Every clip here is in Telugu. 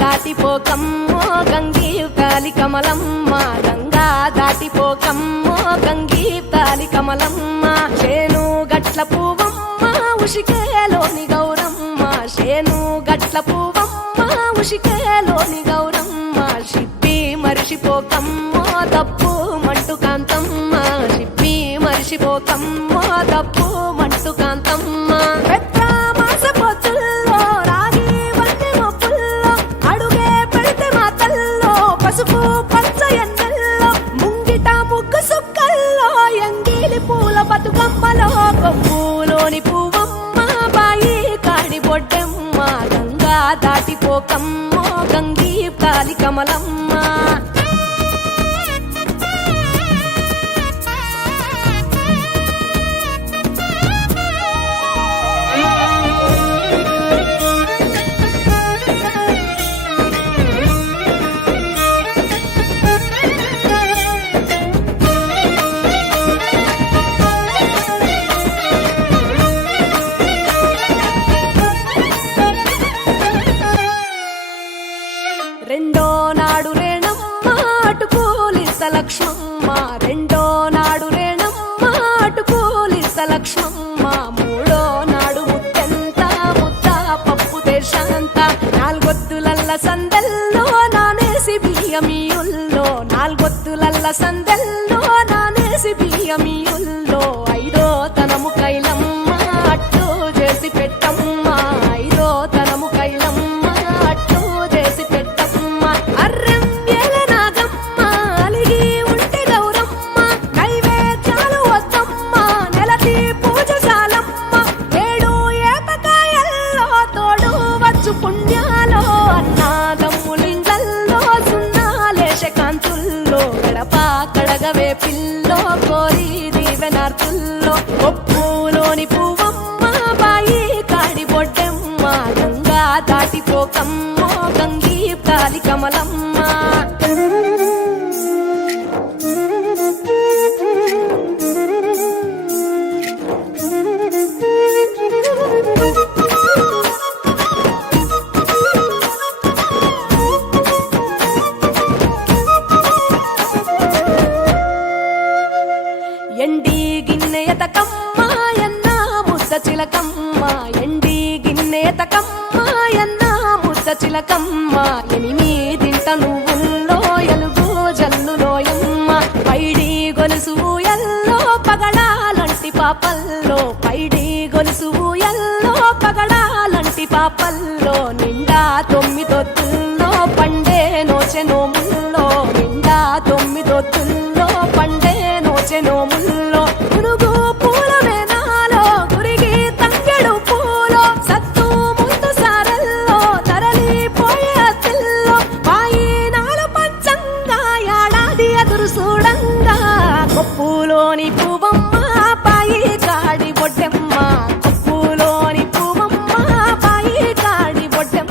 దాటిపోకమ్మో గంగీతాలి కమలమ్మ, గంగా దాటిపోకమ్మో గంగీతాలి కమలమ్మ. చేను గట్ల పువ్వమ్మ ఉషికేలోని గౌరమ్మ, చేను గట్ల పువ్వమ్మ ఉషికేలోని గౌరమ్మ. షిప్పి మరిచిపోకమ్మో తప్పు మంటు కాంతమ్మ, షిప్పి మరిచిపోకమ్మో తప్పు మంటు కాంతమ్మ. పోకమ్మో గంగి కాలి కమలమ్మ. రెండో నాడు రేణమ్మ అటు పూలిస లక్ష్మమ్మ, రెండో నాడు రేణమ్మ అటు పూలిస లక్ష్మమ్మ, మూడో నాడు ముత్తెంత ముద్ద పప్పు దేశంత, నాలుగొత్తులల్ల సందెల్లో నానేసి బియ్యమియుల్లో, నాలుగొత్తులల్ల సందెల్లో నానేసి బియ్యమియుల్లో, ఐదో తనము కైలమ్మ అట్టు చేసి పెట్టమ్మ, ఐదో తనము కైలమ్మ అట్టు చేసి పెట్టమ్మ. అర్రం ఏల నాగమ్మ అలిగి ఉంటే గౌరమ్మ, నైవేద్యాలు వద్దమ్మ నెలతి పూజ చాలమ్మ, ఏడు ఏపకాయల్లో తోడు వచ్చు పుణ్యాలో, అన్నాదమ్ములింగల్లో సున్నాలేశ కాంతుల్లో, గడప కడగవే పిల్లో కోరి దీవెనార్తుల్లో, ఒప్పులోని పువ్వమ్మ బాయి కాడి బొడ్డెమ్మ, గంగా దాటిపోకమ్మో గంగి కాలి కమలమ్మ. ఎండి గిన్నెయతకమ్మ ఎన్న ముద్ద చిలకమ్మ, ఎండి గిన్నెయతకమ్మ ఎన్న ముద్ద చిలకమ్మ, ఎనిమిదింట నువ్వుల్లో ఎలుగు జల్లులోయమ్మ, పైడి గొలుసు ఎల్లో పగడాలంటి పాపల్లో, పైడి గొలుసు ఎల్లో పగడాలంటి పాపల్లో, నిండా తొమ్మిదొత్తుల్లో పండే నోచె నోముల్లో, నిండా తొమ్మిదొత్తుల్లో పండే నోచె నోముల్లో, పునుగు పూల వేనాలో గురిగి తంగెడు పూలో, సత్తు ముందు సారల్లో తరలిపోయే అత్తిల్లో, వాయినాలు పంచంగా ఏడాది ఎదురు చూడంగా, కొప్పులోని పువ్వమ్మ పాయి కాడి బొడ్డెమ్మ, కొప్పులోని పువ్వమ్మ పాయి కాడి బొడ్డెమ్మ.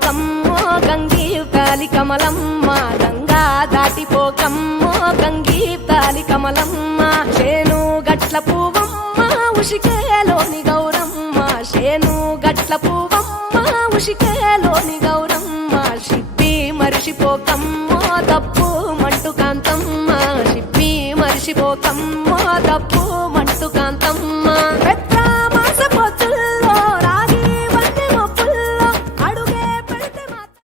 దాటిపోకమ్మో గంగీ తాలి కమలమ్మ గంగా దాటిపోకమ్మో గంగీ తాలి కమలమ్మ చేను గట్ల పువ్వమ్మ ఉషికేలోని గౌరమ్మ చేను గట్ల పువ్వమ్మ ఉషికేలోని గౌరమ్మ షిప్పి మరిషిపోకమ్మో తప్పు మంటు కాంతమ్మ షిప్పి మరిషిపోకమ్మో తప్పు మంటు కాంతమ్మ